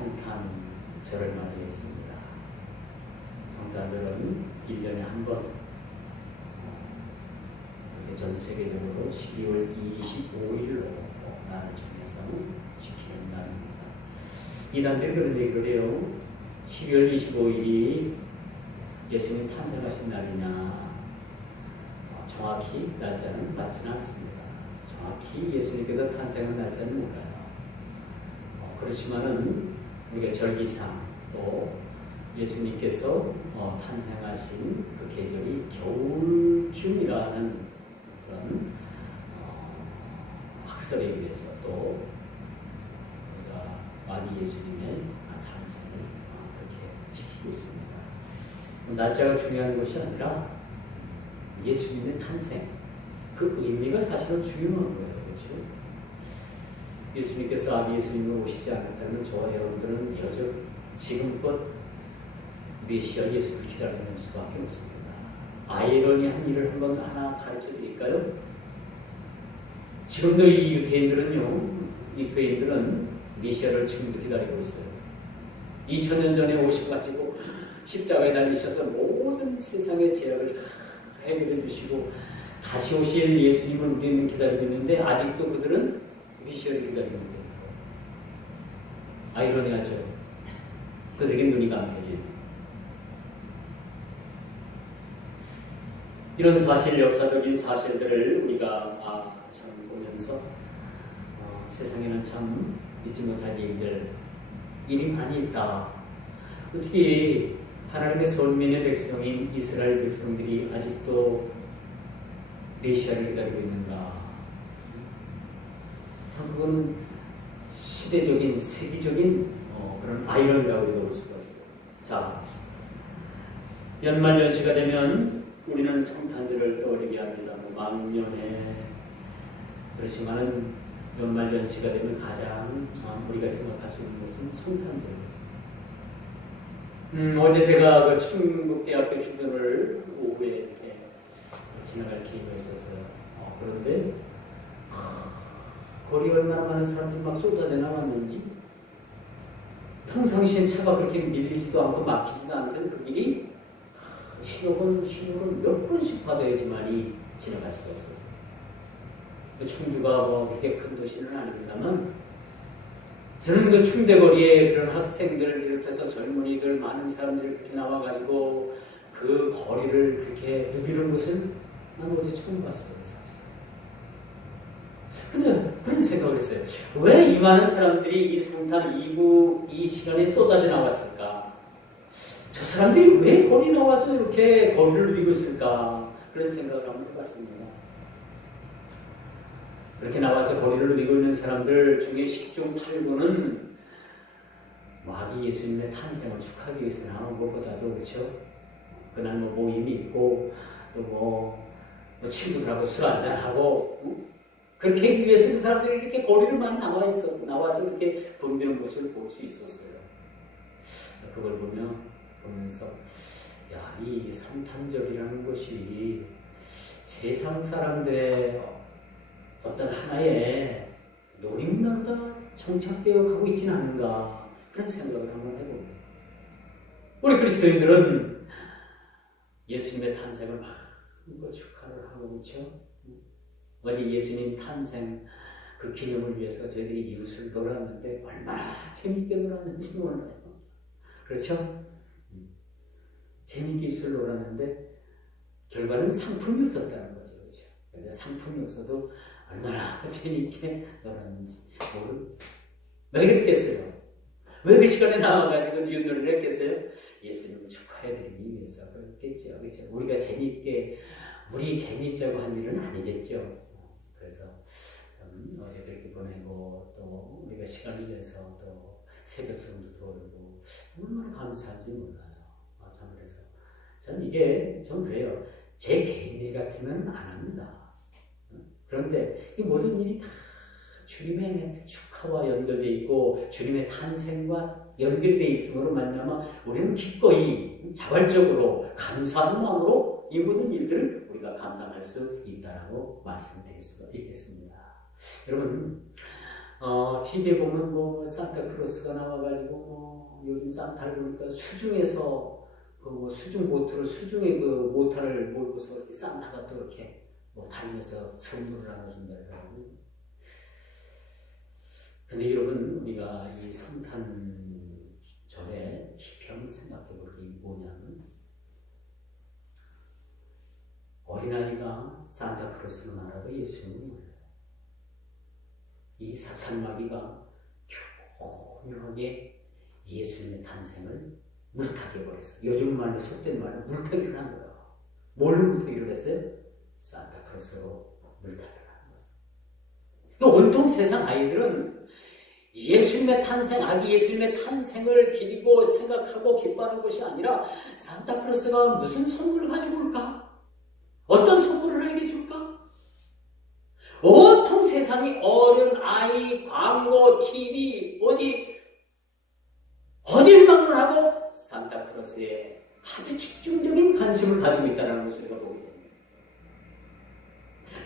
성탄절을 맞이했습니다. 성탄절은 1년에 한 번, 전 세계적으로 12월 25일로 날을 정해서 지키는 날입니다. 이단들이 그런 얘기를 해요. 12월 25일이 예수님 탄생하신 날이냐? 정확히 날짜는 맞지는 않습니다. 정확히 예수님께서 탄생한 날짜는 몰라요. 그렇지만은 우리가 절기상 또 예수님께서 탄생하신 그 계절이 겨울쯤이라는 그런 학설에 의해서 또 우리가 아기 예수님의 탄생을 그렇게 지키고 있습니다. 날짜가 중요한 것이 아니라 예수님의 탄생, 그 의미가 사실은 중요한 거예요. 그렇죠? 예수님께서 아기 예수님을 오시지 않았다면 저와 여러분들은 여전히 지금껏 메시아 예수를 기다리는 수밖에 없습니다. 아이러니한 일을 한번 하나 가르쳐 드릴까요? 지금도 이 유대인들은 메시아를 지금도 기다리고 있어요. 2000년 전에 오셔가지고 십자가에 달리셔서 모든 세상의 죄악을 다 해결해 주시고 다시 오실 예수님을 우리는 기다리고 있는데 아직도 그들은 메시아를 기다리고 있는 거예요. 아이러니하죠. 그들에게 눈이 감겨져요. 이런 사실, 역사적인 사실들을 우리가 참 보면서 세상에는 참 믿지 못할 일이 많이 있다. 어떻게 하나님의 선민의 백성인 이스라엘 백성들이 아직도 메시아를 기다리고 있는가? 참 그거는 시대적인, 세계적인 그런 아이러니라고 우리가 볼 수가 있어요. 자, 연말연시가 되면 우리는 성탄절을 떠올리게 합니다. 만년에. 그렇지만은 연말연시가 되면 가장 우리가 생각할 수 있는 것은 성탄절이에요. 어제 제가 그 충북대학교 주변을 오후에 이렇게 지나갈 기회가 있었어요. 그런데 거리 얼마나 많은 사람들이 막 쏟아져 나왔는지, 평상시엔 차가 그렇게 밀리지도 않고 막히지도 않던 그 길이 신호를 몇 번씩 받아야지만이 지나갈 수가 있었어요. 청주가 그렇게 큰 도시는 아닙니다만, 저는 그 충대거리에 그런 학생들을 비롯해서 젊은이들, 많은 사람들이 그렇게 나와가지고 그 거리를 그렇게 누비는 것은 난 어제 처음 봤어요, 사실. 근데 그런 생각을 했어요. 왜 이 많은 사람들이 이 성탄 이후 이 시간에 쏟아져 나왔을까? 저 사람들이 왜 거리 나와서 이렇게 거리를 누비고 있을까? 그런 생각을 한번 해봤습니다. 그렇게 나와서 거리를 누비고 있는 사람들 중에 10중 8구는 아기 예수님의 탄생을 축하하기 위해서 나온 것보다도, 그렇죠? 그날 모임이 있고 또 친구들하고 술 한잔하고 그렇게 하기 위해서 그 사람들이 이렇게 거리를 많이 나와서 이렇게 붐비는 것을 볼 수 있었어요. 그걸 보면서 이 성탄절이라는 것이 세상 사람들의 어떤 하나의 노림나루가 정착되어 가고 있지는 않은가, 그런 생각을 한번 해봅니다. 우리 그리스도인들은 예수님의 탄생을 마음껏 축하를 하고, 그렇죠? 어제 예수님 탄생 그 기념을 위해서 저희들이 이웃을 놀았는데 얼마나 재밌게 놀았는지 몰라요. 그렇죠? 재밌게 이웃을 놀았는데 결과는 상품이 없었다는 거죠. 그렇죠? 상품이 없어도 얼마나 재밌게 놀았는지 왜 그랬겠어요? 왜 그 시간에 나와가지고 윷놀이를 했겠어요? 예수님을 축하해드리기 위해서 그랬겠죠. 그렇죠? 우리가 우리 재밌자고 한 일은 아니겠죠. 그래서 어제 그렇게 보내고 또 우리가 시간을 내서 또 새벽성도 돌고 얼마나 감사한지 몰라요. 참 그래서 저는 그래요. 제 개인 일 같으면 안 합니다. 그런데 이 모든 일이 다 주님의 축하와 연결되어 있고 주님의 탄생과 연결되어 있음으로 말미암아 우리는 기꺼이 자발적으로 감사하는 마음으로 이 모든 일들을 우리가 감당할 수 있다라고 말씀드릴 수가 있겠습니다. 여러분, TV에 보면 뭐 산타크로스가 나와가지고 요즘 산타를 보니까 수중에서 수중 보트로 수중에 그 모터를 몰고서 이렇게 산타가 또 이렇게 달려서 선물을 나눠준다고. 근데 여러분, 우리가 이 성탄절에 깊이 한번 생각해 볼 게 뭐냐면, 어린아이가 산타크로스로 날아도 예수님은 몰라요. 이 사탄 마귀가 교묘하게 예수님의 탄생을 물타기 해버렸어요. 요즘 말로 속된 말로 물타기를 한 거예요. 뭘로 물타기를 했어요? 산타크로스로 물타기를 한 거예요. 온통 세상 아이들은 예수님의 탄생, 아기 예수님의 탄생을 기리고 생각하고 기뻐하는 것이 아니라 산타크로스가 무슨 선물을 가지고 올까? 어떤 선물을 나에게 줄까? 온통 세상이 어른, 아이, 광고, TV, 어딜 막론하고 산타크로스에 아주 집중적인 관심을 가지고 있다는 것을 우리가 보게 됩니다.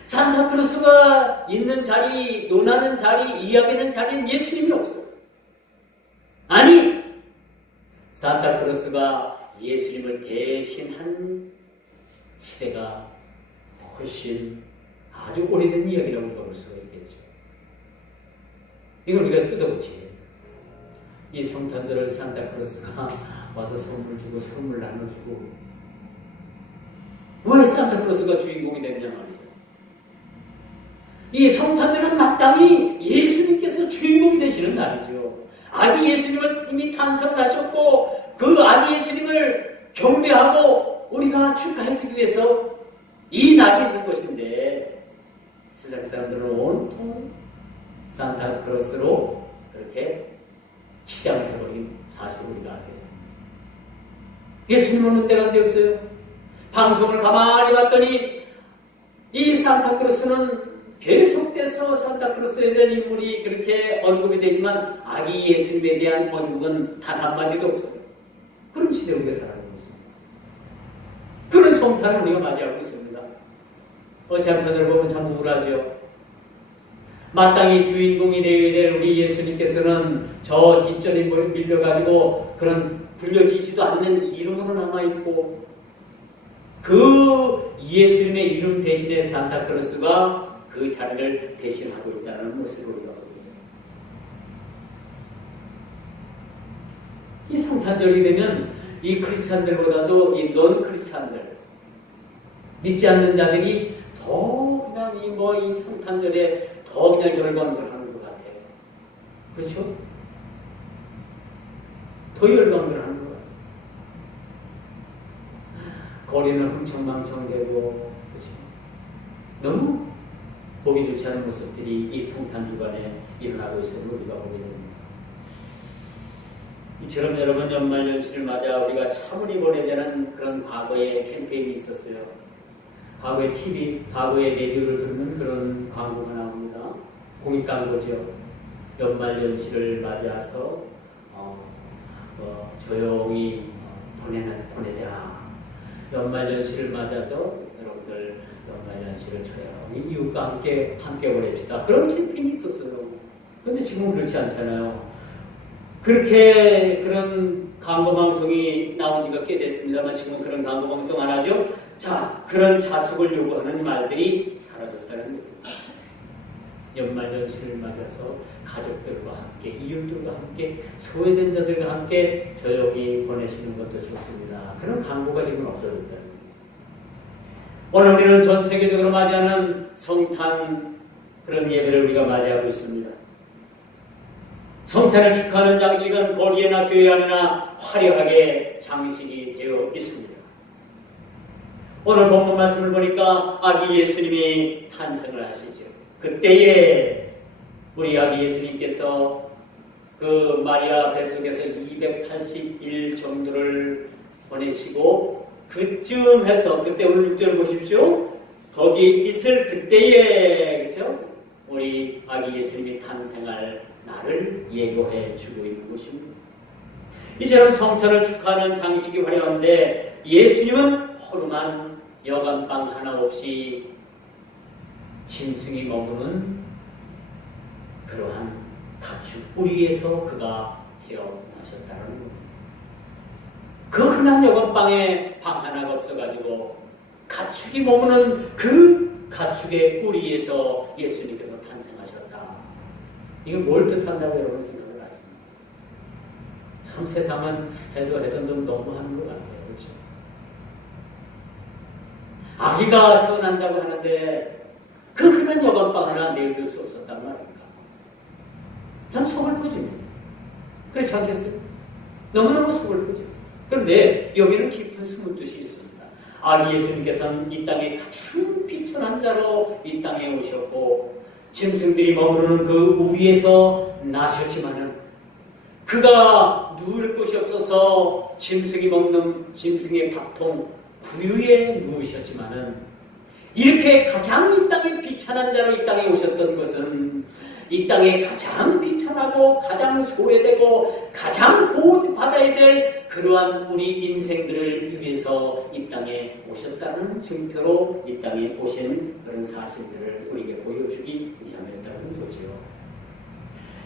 산타크로스가 있는 자리, 논하는 자리, 이야기하는 자리엔 예수님이 없어요. 아니, 산타크로스가 예수님을 대신한 시대가 훨씬 아주 오래된 이야기라고 볼 수가 있겠죠. 이걸 우리가 뜯어보지. 이 성탄절을 산타크로스가 와서 선물 주고 선물 나눠주고, 왜 산타크로스가 주인공이 됐냐 말이에요. 이 성탄절은 마땅히 예수님께서 주인공이 되시는 날이죠. 아기 예수님을 이미 탄생을 하셨고 그 아기 예수님을 경배하고 우리가 축하해주기 위해서 이 날이 있는 것인데, 세상 사람들은 온통 산타크로스로 그렇게 치장을 해버린 사실을 우리가 알게 됩니다. 예수님 오는 때가 언제 없어요? 방송을 가만히 봤더니 이 산타크로스는 계속돼서 산타크로스에 대한 인물이 그렇게 언급이 되지만 아기 예수님에 대한 언급은 단 한마디도 없어요. 그런 시대에 우리가 살아가고 있습니다. 그런 성탄을 우리가 맞이하고 있습니다. 어제 한편으로 보면 참 우울하죠. 마땅히 주인공이 되어야 될 우리 예수님께서는 저 뒷전에 밀려가지고 그런 불려지지도 않는 이름으로 남아있고, 그 예수님의 이름 대신에 산타크로스가 그 자리를 대신하고 있다는 모습을 우리가 보입니다. 이 성탄절이 되면 이 크리스찬들보다도 이 넌 크리스찬들, 믿지 않는 자들이 더 그냥 이 성탄절에 더 그냥 열광을 하는 것 같아요. 그렇죠? 더 열광을 하는 것 같아요. 거리는 흥청망청되고, 그렇죠? 너무 보기 좋지 않은 모습들이 이 성탄 주간에 일어나고 있음을 우리가 보게 됩니다. 이처럼 여러분, 연말연시를 맞아 우리가 참으리 보내자는 그런 과거의 캠페인이 있었어요. 과거의 TV, 과거의 라디오를 들으면 그런 광고가 나옵니다. 공익 광고죠. 연말연시를 맞이해서 조용히 보내자. 연말연시를 맞아서 여러분들 연말연시를 조용히 이웃과 함께 보냅시다. 그런 캠페인이 있었어요. 그런데 지금은 그렇지 않잖아요. 그런 광고 방송이 나온 지가 꽤 됐습니다만 지금은 그런 광고 방송 안 하죠. 자, 그런 자숙을 요구하는 말들이 사라졌다는 겁니다. 연말연시를 맞아서 가족들과 함께, 이웃들과 함께, 소외된 자들과 함께 조용히 보내시는 것도 좋습니다. 그런 광고가 지금 없어졌다는 겁니다. 오늘 우리는 전 세계적으로 맞이하는 성탄 그런 예배를 우리가 맞이하고 있습니다. 성탄을 축하하는 장식은 거리에나 교회 안에나 화려하게 장식이 되어 있습니다. 오늘 본문 말씀을 보니까 아기 예수님이 탄생을 하시죠. 그때에 우리 아기 예수님께서 그 마리아 뱃속에서 280일 정도를 보내시고 그쯤 해서, 그때 오늘 6절 보십시오. 거기 있을 그때에, 그렇죠? 우리 아기 예수님이 탄생할 날을 예고해 주고 있는 것입니다. 이처럼 성탄을 축하하는 장식이 화려한데 예수님은 허름한 여간방 하나 없이 짐승이 머무는 그러한 가축 뿌리에서 그가 태어나셨다는 겁니다. 그 흔한 여관방에 방 하나가 없어가지고 가축이 머무는 그 가축의 뿌리에서 예수님께서 탄생하셨다. 이걸 뭘 뜻한다고 여러분 생각을 하십니까? 참 세상은 해도 너무한 것 같아요. 그렇죠? 아기가 태어난다고 하는데 그 흔한 여관방 하나 내어줄 수 없었단 말입니까? 참 서글프집니다. 그렇지 않겠어요? 너무너무 서글프죠. 그런데 여기는 깊은 숨은 뜻이 있습니다. 아기 예수님께서는 이 땅에 가장 비천한 자로 이 땅에 오셨고 짐승들이 머무르는 그 우리에서 나셨지만은 그가 누울 곳이 없어서 짐승이 먹는 짐승의 밥통 구유에 누우셨지만은 이렇게 가장 이 땅에 비천한 자로 이 땅에 오셨던 것은 이 땅에 가장 비천하고 가장 소외되고 가장 보호받아야 될 그러한 우리 인생들을 위해서 이 땅에 오셨다는 증표로 이 땅에 오신 그런 사실들을 우리에게 보여주기 위함이었다는 거지요.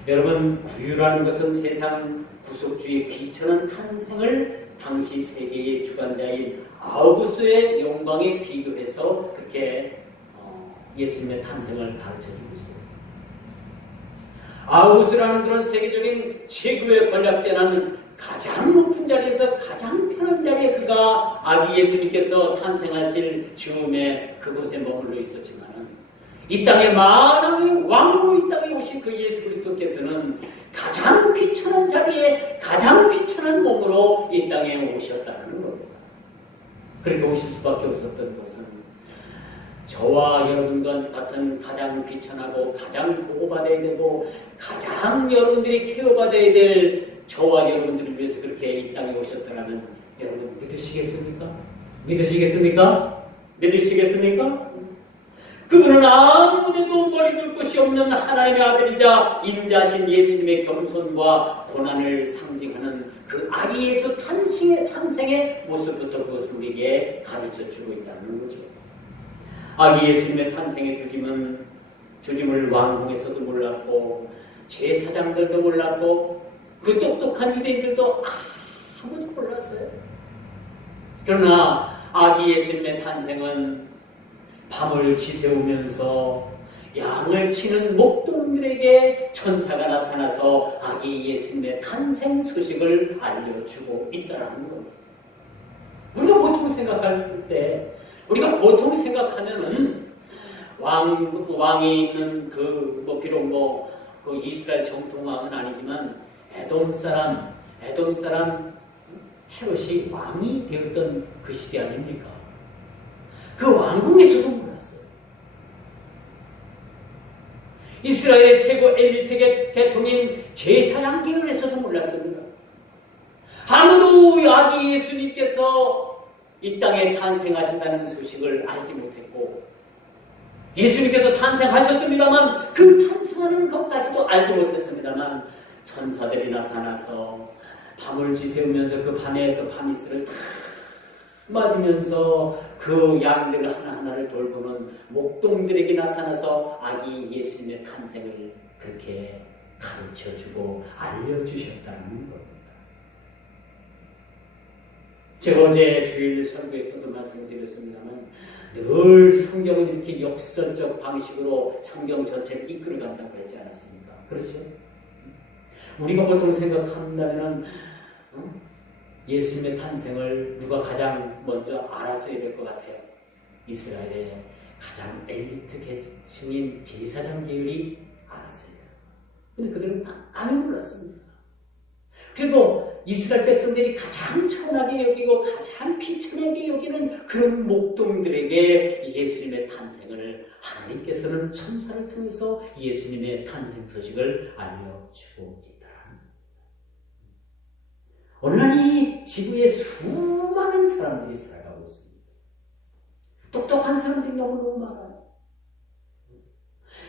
여러분, 구유라는 것은 세상 구속주의 비천한 탄생을 당시 세계의 주관자인 아우구스의 영광에 비교해서 그렇게 예수님의 탄생을 가르쳐주고 있습니다. 아우구스라는 그런 세계적인 최고의 권력자는 가장 높은 자리에서 가장 편한 자리에 그가 아기 예수님께서 탄생하실 즈음에 그곳에 머물러 있었지만은 이 땅에 만왕의 왕으로 이 땅에 오신 그 예수 그리스도께서는 가장 비천한 자리에 가장 비천한 몸으로 이 땅에 오셨다는 겁니다. 그렇게 오실 수밖에 없었던 것은 저와 여러분과 같은 가장 비천하고 가장 보호받아야 되고 가장 여러분들이 케어받아야 될 저와 여러분들을 위해서 그렇게 이 땅에 오셨더라면 여러분 믿으시겠습니까? 믿으시겠습니까? 믿으시겠습니까? 그분은 아무데도 머리 둘 곳이 없는 하나님의 아들이자 인자신 예수님의 겸손과 고난을 상징하는 그 아기 예수 탄생의 모습부터 그것을 우리에게 가르쳐주고 있다는 거죠. 아기 예수님의 탄생의 조짐을 왕궁에서도 몰랐고 제사장들도 몰랐고 그 똑똑한 유대인들도 아무도 몰랐어요. 그러나 아기 예수님의 탄생은 밤을 지새우면서 양을 치는 목동들에게 천사가 나타나서 아기 예수님의 탄생 소식을 알려주고 있다는 겁니다. 우리가 보통 생각할 때 우리가 보통 생각하면은 왕이 있는 비록 그 이스라엘 정통 왕은 아니지만 에돔 사람 헤롯이 왕이 되었던 그 시대 아닙니까? 그 왕궁에서도 몰랐어요. 이스라엘의 최고 엘리트 계통인 제사장 계열에서도 몰랐습니다. 아무도 아기 예수님께서 이 땅에 탄생하신다는 소식을 알지 못했고 예수님께서 탄생하셨습니다만 그 탄생하는 것까지도 알지 못했습니다만 천사들이 나타나서 밤을 지새우면서 그 밤에 그 밤이슬을 다 맞으면서 그 양들 하나하나를 돌보는 목동들에게 나타나서 아기 예수님의 탄생을 그렇게 가르쳐주고 알려주셨다는 겁니다. 제가 어제 주일 설교에서도 말씀드렸습니다만 늘 성경은 이렇게 역설적 방식으로 성경 전체를 이끌어간다고 했지 않았습니까? 그렇죠? 우리가 보통 생각한다면 예수님의 탄생을 누가 가장 먼저 알았어야 될 것 같아요. 이스라엘의 가장 엘리트 계층인 제사장 계열이 알았어요. 근데 그들은 감히 몰랐습니다. 그리고 이스라엘 백성들이 가장 천하게 여기고 가장 비천하게 여기는 그런 목동들에게 예수님의 탄생을 하나님께서는 천사를 통해서 예수님의 탄생 소식을 알려주고 있다. 오늘날 이 지구에 수많은 사람들이 살아가고 있습니다. 똑똑한 사람들이 너무너무 많아요.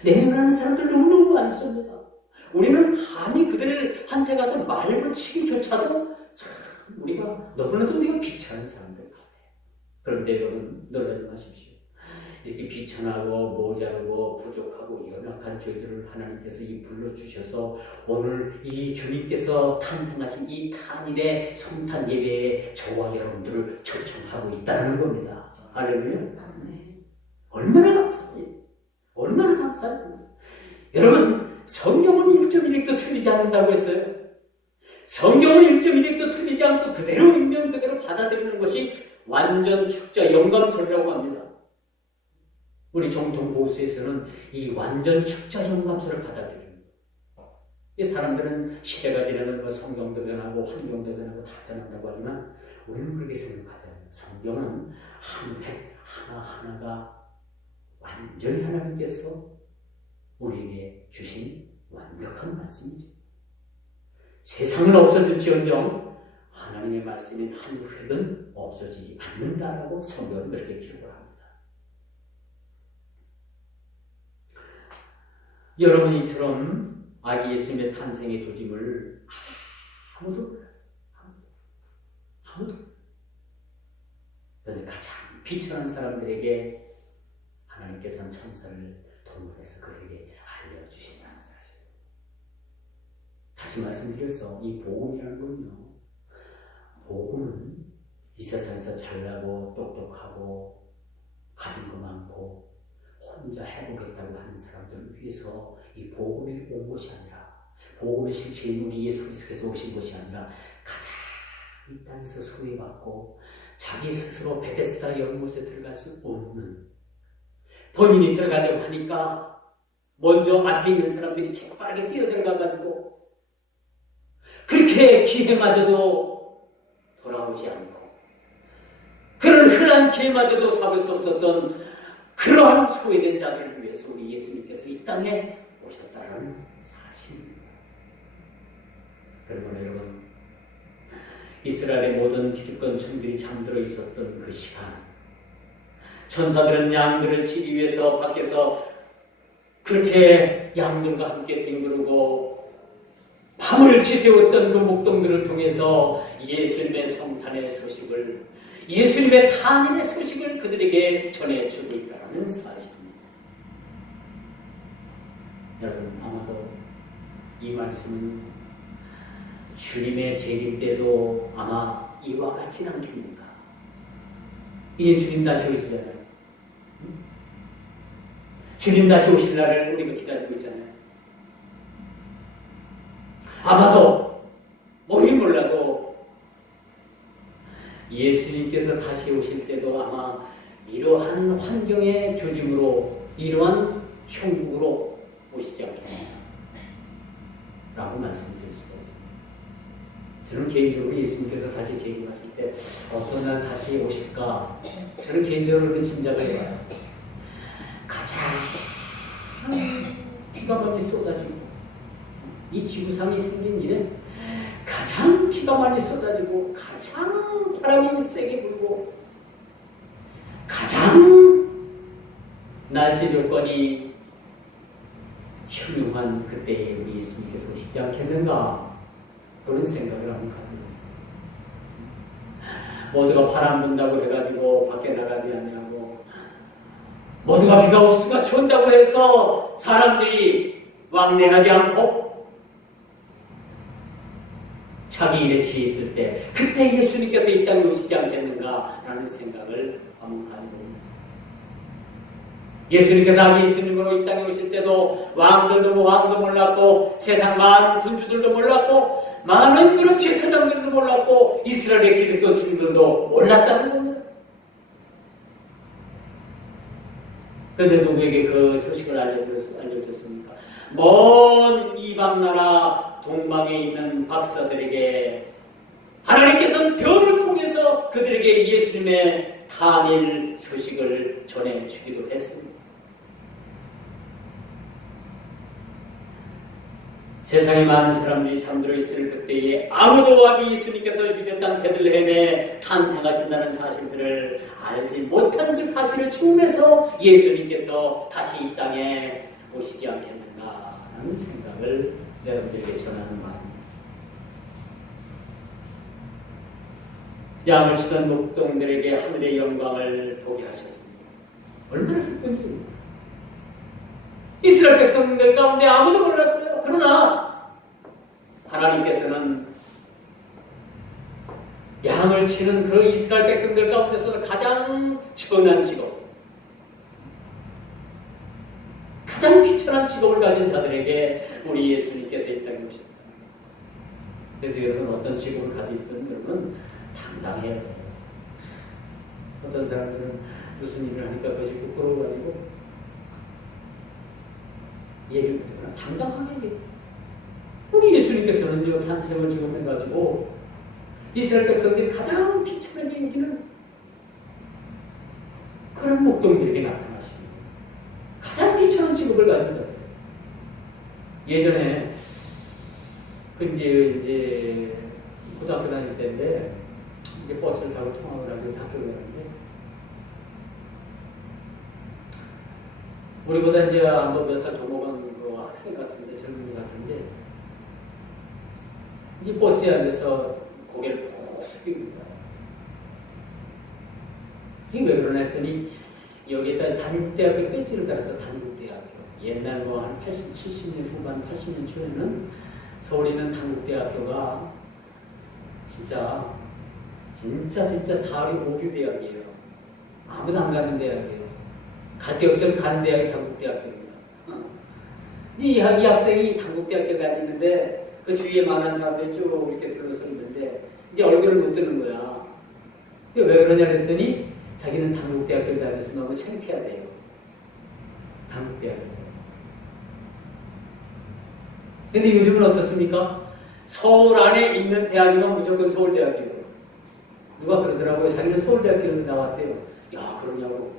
내면하는 사람들 너무너무 많습니다. 우리는 감히 그들한테 가서 말 붙이기조차도 참 우리가 너무나도 비천한 사람들 같아요. 그런데 여러분 놀라지 마십시오. 이렇게 비천하고 모자르고 부족하고 연약한 저희들을 하나님께서 이 불러주셔서 오늘 이 주님께서 탄생하신 이 탄일의 성탄 예배에 저와 여러분들을 초청하고 있다는 겁니다. 할렐루야. 얼마나 감사해요. 얼마나 감사해요. 여러분, 성경은 1.1획도 틀리지 않는다고 했어요. 성경은 1.1획도 틀리지 않고 그대로 있는 그대로 받아들이는 것이 완전 축자 영감설이라고 합니다. 우리 정통 보수에서는 이 완전 축자 영감설을 받아들입니다. 이 사람들은 시대가 지나면 성경도 변하고 환경도 변하고 다 변한다고 하지만 우리는 그렇게 생각하잖아요. 성경은 한 획 하나하나가 완전히 하나님께서 우리에게 주신 완벽한 말씀이죠. 세상은 없어질지언정 하나님의 말씀인 한 획은 없어지지 않는다라고 성경은 그렇게 기록을 합니다. 여러분 이처럼 아기 예수님의 탄생의 조짐을 아무도 몰랐어요. 아무도. 그런데 가장 비천한 사람들에게 하나님께서는 천사를 동원해서 그들에게 알려주신다는 사실. 다시 말씀드려서 이 복음이라는 건요. 복음은 이 세상에서 잘나고 똑똑하고 가진 거 많고 혼자 해보겠다고 하는 사람들을 위해서 이 복음이 온 것이 아니라 복음의 실체인 우리 예수 그리스도께서 오신 것이 아니라 가장 이 땅에서 소외받고 자기 스스로 베데스다 연못에 들어갈 수 없는 본인이 들어가려고 하니까 먼저 앞에 있는 사람들이 재빠르게 뛰어들어가가지고 그렇게 기회마저도 돌아오지 않고 그런 흔한 기회마저도 잡을 수 없었던 그러한 소외된 자들을 위해서 우리 예수님께서 이 땅에 오셨다는 사실입니다. 그러므로 여러분 이스라엘의 모든 기득권 충들이 잠들어 있었던 그 시간 천사들은 양들을 치기 위해서 밖에서 그렇게 양들과 함께 뒹구르고 밤을 지새웠던 그 목동들을 통해서 예수님의 성탄의 소식을 예수님의 탄인의 소식을 그들에게 전해주고 있다는 사실입니다. 여러분 아마도 이 말씀은 주님의 재림 때도 아마 이와 같지는 않겠는가. 이제 주님 다시 오시잖아요. 주님 다시 오실 날을 우리가 기다리고 있잖아요. 아마도 뭔지 몰라도 예수님께서 다시 오실 때도 아마 이러한 환경의 조짐으로 이러한 형국으로 오시지 않겠나 라고 말씀드릴 수가 있습니다. 저는 개인적으로 예수님께서 다시 재림하실 때 어떤 날 다시 오실까 저는 개인적으로 그런 짐작을 해봐요. 가장 비가 많이 쏟아지고 이 지구상이 생긴 일에 가장 비가 많이 쏟아지고 가장 바람이 세게 불고 가장 날씨 조건이 흉흉한 그때에 우리 예수님께서 오시지 않겠는가 그런 생각을 한번 합니다. 모두가 바람 분다고 해가지고 밖에 나가지 않냐고 모두가 비가 옥수가 추운다고 해서 사람들이 왕래하지 않고 자기 일에 치여 있을 때 그때 예수님께서 이 땅에 오시지 않겠는가라는 생각을 한번 가져봅니다. 예수님께서 아기 예수님으로 이 땅에 오실 때도 왕도 몰랐고 세상 많은 군주들도 몰랐고 많은 그런 제사장들도 몰랐고 이스라엘의 기득권 충들도 몰랐다는 겁니다. 그런데 누구에게 그 소식을 알려줬습니까? 먼 이방나라 동방에 있는 박사들에게 하나님께서는 별을 통해서 그들에게 예수님의 탄일 소식을 전해주기도 했습니다. 세상에 많은 사람들이 잠들어 있을 그때에 아무도 아기 예수님께서 유대 땅 베들레헴에 탄생하신다는 사실들을 알지 못한 그 사실을 추움해서 예수님께서 다시 이 땅에 오시지 않겠는가라는 생각을 여러분들에게 전하는 말입니다. 양을 치던 목동들에게 하늘의 영광을 보게 하셨습니다. 얼마나 기쁜지. 이스라엘 백성들 가운데 아무도 몰랐어요. 그러나 하나님께서는 양을 치는 그 이스라엘 백성들 가운데서 가장 천한 직업, 가장 비천한 직업을 가진 자들에게 우리 예수님께서 있다는 것입니다. 그래서 여러분 어떤 직업을 가지고 있든 여러분 당당해야 돼요. 어떤 사람들은 무슨 일을 하니까 그것이 부끄러워가지고 얘기를 못하거나 당당하게 얘기해요. 우리 예수님께서는요 탄생을 증언해가지고 이스라엘 백성들이 가장 비천하게 여기는 그런 목동들에게 나타나십니다. 가장 비천한 직업을 가진 자들. 예전에 이제 고등학교 다닐 때인데 이제 버스를 타고 통학을 하기 위해서 학교를 가는데 우리보다 이제 한번 몇 살 더 먹은 그 학생 같은데 젊은이 같은데 이제 버스에 앉아서 고개를 푹 숙입니다. 이게 왜 그러나 했더니 여기에다 단국대학교 배지를 달아서 단국대학교. 옛날 뭐 한 80, 70년 후반, 80년 초에는 서울에 있는 단국대학교가 진짜 사립 오류대학이에요. 아무도 안 가는 대학이에요. 갈 데 없으면 가는 대학이 단국대학교입니다. 이 학생이 단국대학교 다니는데 그 주위에 많은 사람들이 쭉 이렇게 들어서 있는데 이제 얼굴을 못 드는 거야. 왜 그러냐 그랬더니 자기는 단국대학교 다녀서 너무 창피하대요. 단국대학교. 근데 요즘은 어떻습니까? 서울 안에 있는 대학이면 무조건 서울대학교예요. 누가 그러더라고요. 자기는 서울대학교 나왔대요. 야, 그러냐고.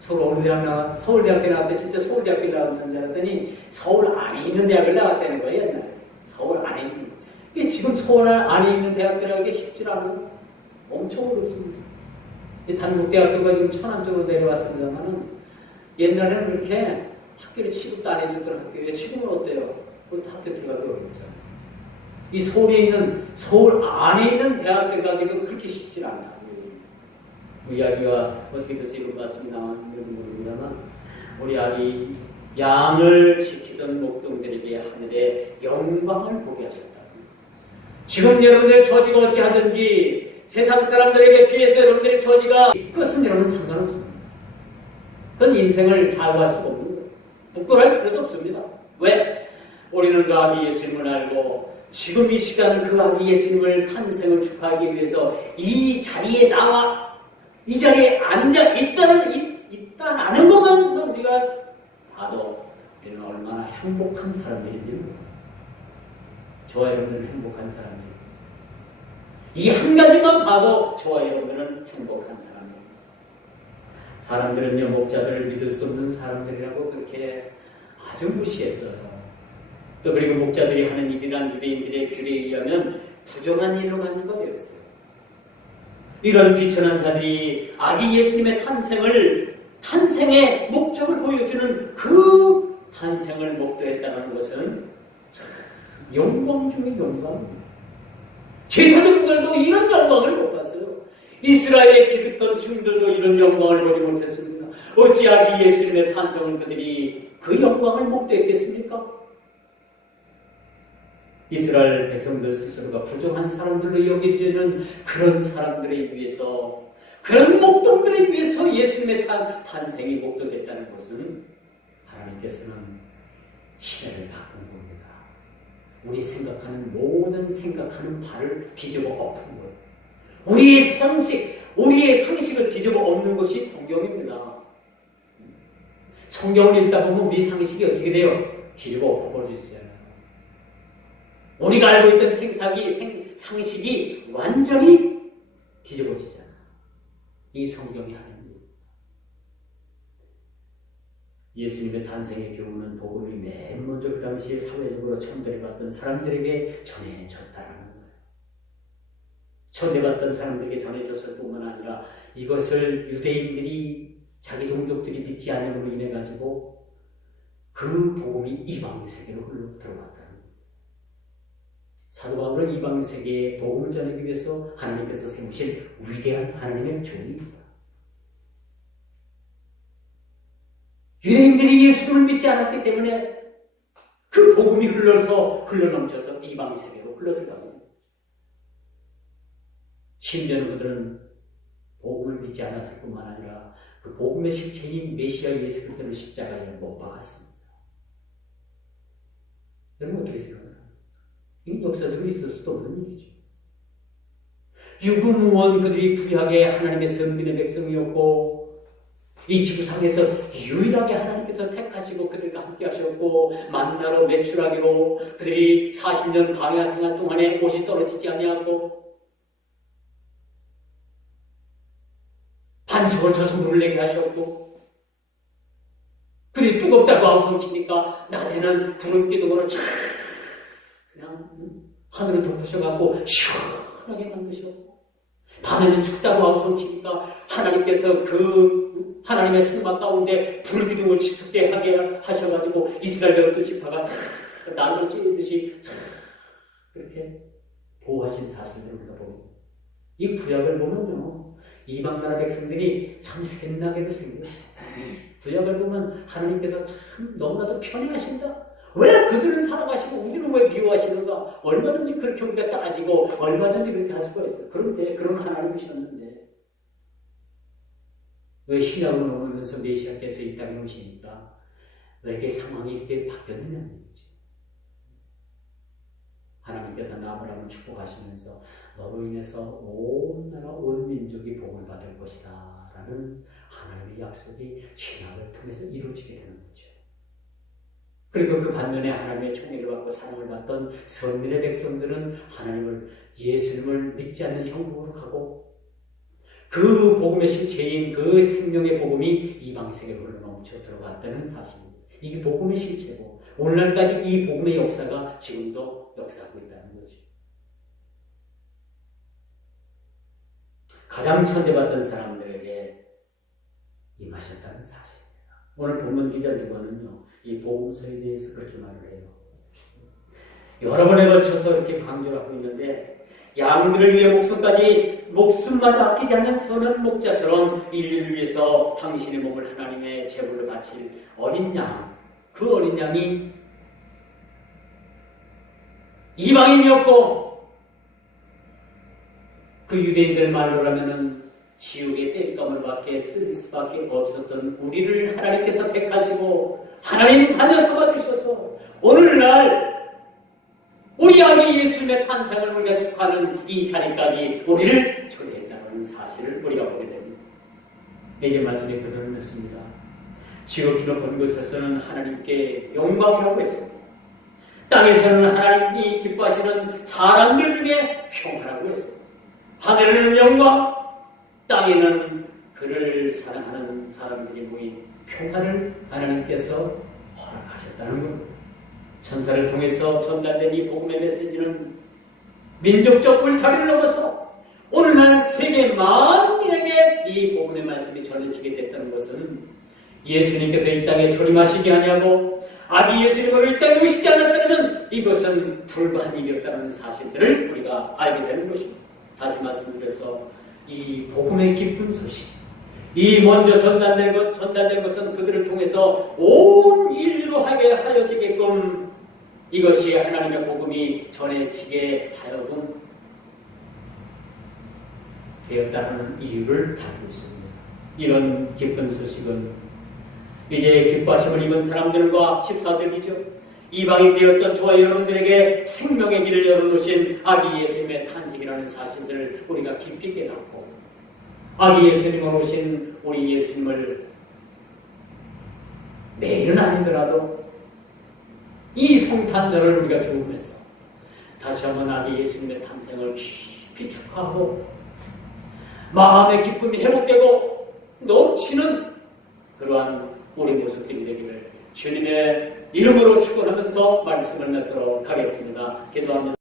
서울대학교 나왔대. 진짜 서울대학교 나왔는 줄 알았더니 서울 안에 있는 대학을 나왔다는 거예요, 옛날에. 서울 안에 있는. 근데 지금 서울 안에 있는 대학교라는 게 쉽지 않아요. 엄청 어렵습니다. 단국대학교가 지금 천안 쪽으로 내려왔습니다만은 옛날에는 그렇게 학교를 취급도 안 해주던 학교에 지금은 어때요? 그것도 학교 들어가기 어렵잖아요. 이 서울 안에 있는 대학교 가기도 그렇게 쉽지 않다. 이야기가 어떻게 돼서 이런 말씀이 나왔는지 모릅니다만 우리 아기 양을 지키던 목동들에게 하늘의 영광을 보게 하셨다. 지금 여러분들의 처지가 어찌하든지 세상 사람들에게 비해서 여러분들의 처지가 그것은 여러분 상관없습니다. 그건 인생을 좌우할 수가 없는 거예요. 부끄러울 필요도 없습니다. 왜? 우리는 그 아기 예수님을 알고 지금 이 시간 그 아기 예수님을 탄생을 축하하기 위해서 이 자리에 나와 이 자리에 앉아 있다는 것만 우리가 봐도 우리는 얼마나 행복한 사람들인지 저와 여러분들은 행복한 사람들. 이 한 가지만 봐도 저와 여러분들은 행복한 사람들. 사람들은요 목자들을 믿을 수 없는 사람들이라고 그렇게 아주 무시했어요. 또 그리고 목자들이 하는 일이란 유대인들의 규례에 의하면 부정한 일로 간주가 되었어요. 이런 비천한 자들이 아기 예수님의 탄생의 목적을 보여주는 그 탄생을 목도했다는 것은 참 영광 중의 영광입니다. 제사장들도 이런 영광을 못 봤어요. 이스라엘에 기득권 주민들도 이런 영광을 보지 못했습니다. 어찌 아기 예수님의 탄생을 그들이 그 영광을 목도했겠습니까? 이스라엘 백성들 스스로가 부정한 사람들로 여겨지는 그런 사람들에 위해서 그런 목동들에 위해서 예수님의 탄생이 목도됐다는 것은 하나님께서는 시대를 바꾼 겁니다. 우리 생각하는 모든 생각하는 바를 뒤집어 엎은 거예요. 우리의 상식을 뒤집어 엎는 것이 성경입니다. 성경을 읽다 보면 우리 상식이 어떻게 돼요? 뒤집어 엎어버리잖아요. 우리가 알고 있던 상식이 완전히 뒤집어지잖아. 이 성경이 하는 일. 예수님의 탄생의 교훈은 복음이 맨 먼저 그 당시에 사회적으로 천대받던 사람들에게 전해졌다는 거예요. 천대받던 사람들에게 전해졌을 뿐만 아니라 이것을 유대인들이 자기 동족들이 믿지 않음으로 인해 가지고 그 복음이 이방 세계로 흘러 들어갔다. 사도 바울은 이방 세계에 복음을 전하기 위해서 하나님께서 세우신 위대한 하나님의 종입니다. 유대인들이 예수님을 믿지 않았기 때문에 그 복음이 흘러넘쳐서 이방 세계로 흘러들어가고, 심지어는 그들은 복음을 믿지 않았을 뿐만 아니라 그 복음의 실체인 메시아 예수 그리스도를 십자가에 못 박았습니다. 여러분 어떻게 생각하나요? 이건 역사적으로 있을 수도 없는 일이죠. 유구무원 그들이 구약의 하나님의 선민의 백성이었고, 이 지구상에서 유일하게 하나님께서 택하시고 그들과 함께 하셨고, 만나로 매출하기로 그들이 40년 광야 생활 동안에 옷이 떨어지지 아니하고, 반석을 쳐서 물을 내게 하셨고, 그들이 뜨겁다고 아우성치니까 낮에는 구름 기둥으로 쫙 그냥 하늘을 덮으셔갖고 시원하게 만드셨고, 밤에는 춥다고 아우성치니까 하나님께서 그 하나님의 성막 가운데 불기둥을 치솟게 하게 하셔가지고 이스라엘 12지파가 다 나를 찌르듯이 그렇게 보호하신 사실들을 우리가 봅니다. 이 구약을 보면요, 이방 나라 백성들이 참 샘나게도 생겼어요. 구약을 보면 하나님께서 참 너무나도 편애하신다. 왜 그들은 살아가시고 우리는 왜 미워하시는가? 얼마든지 그렇게 우리가 따지고 얼마든지 그렇게 할 수가 있어요. 그런데 그런 하나님이셨는데 왜 신약을 오면서 메시아께서 이 땅에 오시니까 왜 이렇게 상황이 이렇게 바뀌었느냐는 얘기죠. 하나님께서 아브라함을 축복하시면서 너로 인해서 온 나라 온 민족이 복을 받을 것이다 라는 하나님의 약속이 신약을 통해서 이루어지게 되는 거죠. 그리고 그 반면에 하나님의 총애를 받고 사랑을 받던 선민의 백성들은 하나님을, 예수님을 믿지 않는 형국으로 가고, 그 복음의 실체인 그 생명의 복음이 이방 세계로 흘러넘쳐 들어갔다는 사실입니다. 이게 복음의 실체고, 오늘날까지 이 복음의 역사가 지금도 역사하고 있다는 거죠. 가장 천대받던 사람들에게 임하셨다는 사실입니다. 오늘 본문 기자 누가는요, 이 복음서에 대해서 그렇게 말을 해요. 여러 번에 걸쳐서 이렇게 강조를 하고 있는데, 양들을 위해 목숨마저 아끼지 않는 선한 목자처럼 인류를 위해서 당신의 몸을 하나님의 제물로 바칠 어린 양, 그 어린 양이 이방인이었고, 그 유대인들 말로라면은 지옥의 때리감을 받게 쓸 수밖에 없었던 우리를 하나님께서 택하시고 하나님 자녀 삼아주셔서 오늘날 우리 아기 예수님의 탄생을 우리가 축하하는 이 자리까지 우리를 초대했다는 사실을 우리가 보게 됩니다. 이제 말씀에 그대로 넣습니다. 지극히로 본 곳에서는 하나님께 영광이라고 했습니다. 땅에서는 하나님이 기뻐하시는 사람들 중에 평화라고 했습니다. 하늘에는 영광, 땅에는 그를 사랑하는 사람들이 모인 평화를 하나님께서 허락하셨다는 겁니다. 천사를 통해서 전달된 이 복음의 메시지는 민족적 울타리를 넘어서 오늘날 세계 만민에게 이 복음의 말씀이 전해지게 됐다는 것은 예수님께서 이 땅에 조림하시지 아니하고 아기 예수님으로 이 땅에 오시지 않았다면 이것은 불가능이었다는 사실들을 우리가 알게 되는 것입니다. 다시 말씀드려서 이 복음의 기쁜 소식, 이 먼저 전달된 것은 그들을 통해서 온 인류로 하게 하여지게끔 이것이 하나님의 복음이 전해지게 하여금 되었다는 이유를 달고 있습니다. 이런 기쁜 소식은 이제 기뻐하심을 입은 사람들과 14절이죠. 이방인 되었던 저와 여러분들에게 생명의 길을 열어놓으신 아기 예수님의 탄생이라는 사실들을 우리가 깊이 깨닫고 아기 예수님을 오신 우리 예수님을 매일은 아니더라도 이 성탄절을 우리가 주음해서 다시 한번 아기 예수님의 탄생을 깊이 축하하고 마음의 기쁨이 회복되고 넘치는 그러한 우리 모습들이 되기를 주님의 이름으로 축원하면서 말씀을 맺도록 하겠습니다. 기도합니다.